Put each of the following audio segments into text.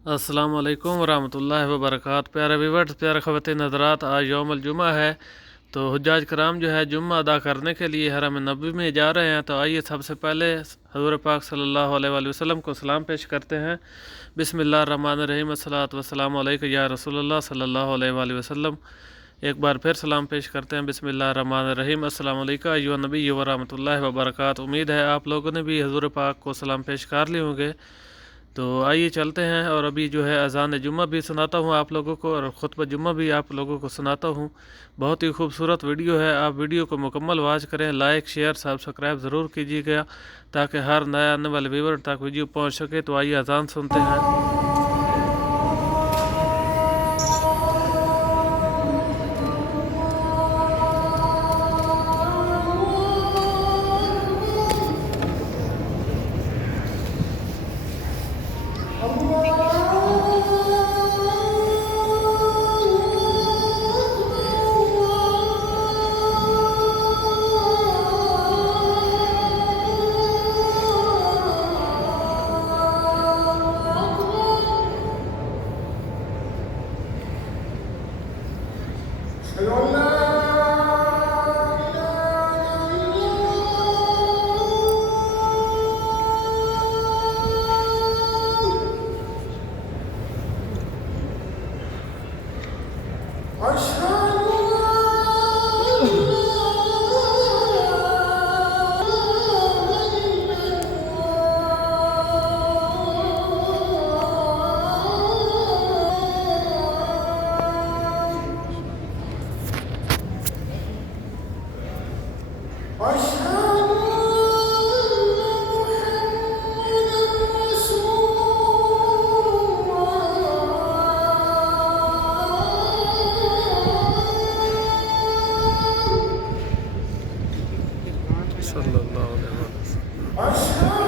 अस्सलाम वालेकुम वरहमतुल्लाहि वबरकात। प्यारे व्यूअर्स, प्यारे ख़वातीन हज़रात, आज यौमुल जुमा है। तो हुज्जाज कराम जो है जुम्मा अदा करने के लिए हरम नबी में जा रहे हैं। तो आइए सबसे पहले हज़ूर पाक सल्लल्लाहु अलैहि वसल्लम को सलाम पेश करते हैं। बिस्मिल्लाहिर्रहमानिर्रहीम, अस्सलातु वस्सलामु अलैका या रसूलल्लाह सल्लल्लाहु अलैहि वसल्लम। एक बार फिर सलाम पेश करते हैं। बिस्मिल्लाहिर्रहमानिर्रहीम, अस्सलामु अलैका अय्युहन नबी व रहमतुल्लाहि व बरकात। उम्मीद है आप लोगों ने भी हज़ूर पाक को सलाम पेश कर लिए होंगे। तो आइए चलते हैं और अभी जो है अज़ान जुम्मा भी सुनाता हूँ आप लोगों को और ख़ुतबा जुम्मा भी आप लोगों को सुनाता हूँ। बहुत ही खूबसूरत वीडियो है, आप वीडियो को मुकम्मल वॉच करें। लाइक शेयर सब्सक्राइब ज़रूर कीजिएगा ताकि हर नया आने वाले व्यूवर तक वीडियो पहुँच सके। तो आइए अज़ान सुनते हैं। सल्लल्लाहु अलैहि वसल्लम।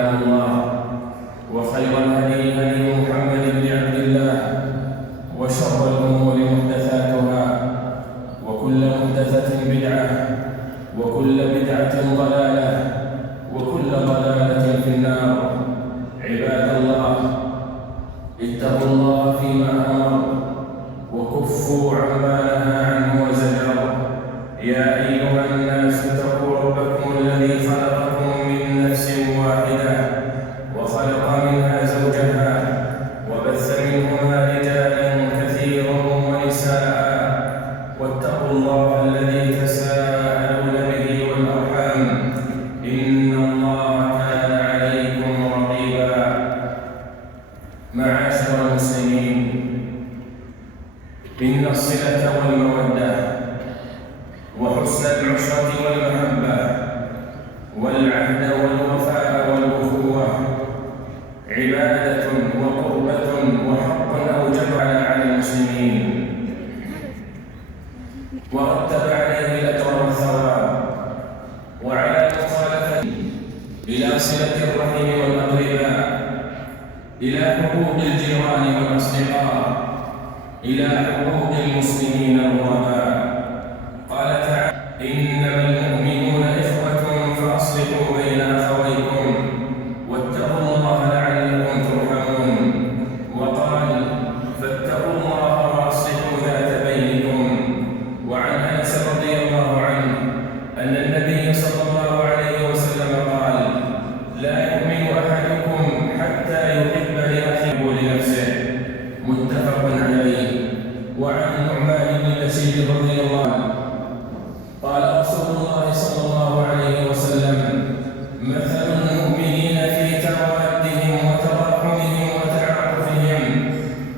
كلام الله، وخير الهدي هدي محمد بن عبد الله، وشر الأمور محدثاتها، وكل محدثة بدعة، وكل بدعة ضلالة، وكل ضلالة في النار. عباد الله، اتقوا الله فيما أمر، وكفوا عما نهى عنه وزجر. يا أيها الناس اتقوا ربكم الذي خلقكم من نفس واحدة، وخلق منها زوجها، وبث منهما رجالا كثيرا ونساء. واتقوا الله الذي تساءلون به والأرحام، إن الله كان عليكم رقيبا. معاشر المسلمين، إن الصلة والمودة وحسن العشرة والمحبة والعهد والوفاء والأخوة عبادة وقربة وحق أوجب على المسلمين، ورتب عليه الأجر والثواب. وعلى مخالفة إلى صلة الرحم والأقرباء، إلى حقوق الجيران والأصدقاء، إلى حقوق المسلمين الغرباء. قال تعالى: إنما المؤمنون إخوة فأصلحوا بين أخويكم واتقوا الله لعلكم ترحمون. وقال: فاتقوا الله وأصلحوا ذات بينكم. وعن أنس رضي الله عنه أن النبي صلى الله عليه وسلم قال: لا يؤمن أحدكم حتى يحب لأخيه ولنفسه. متفق عليه. وعن النعمان بن بشير رضي الله عنه قال رسول الله صلى الله عليه وسلم: مثل المؤمنين في توادهم وتراحمهم وتعاطفهم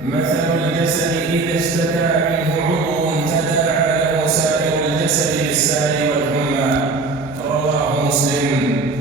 مثل الجسد إذا اشتكى منه عضو تداعى له سائر الجسد بالسهر والحمى. رواه مسلم.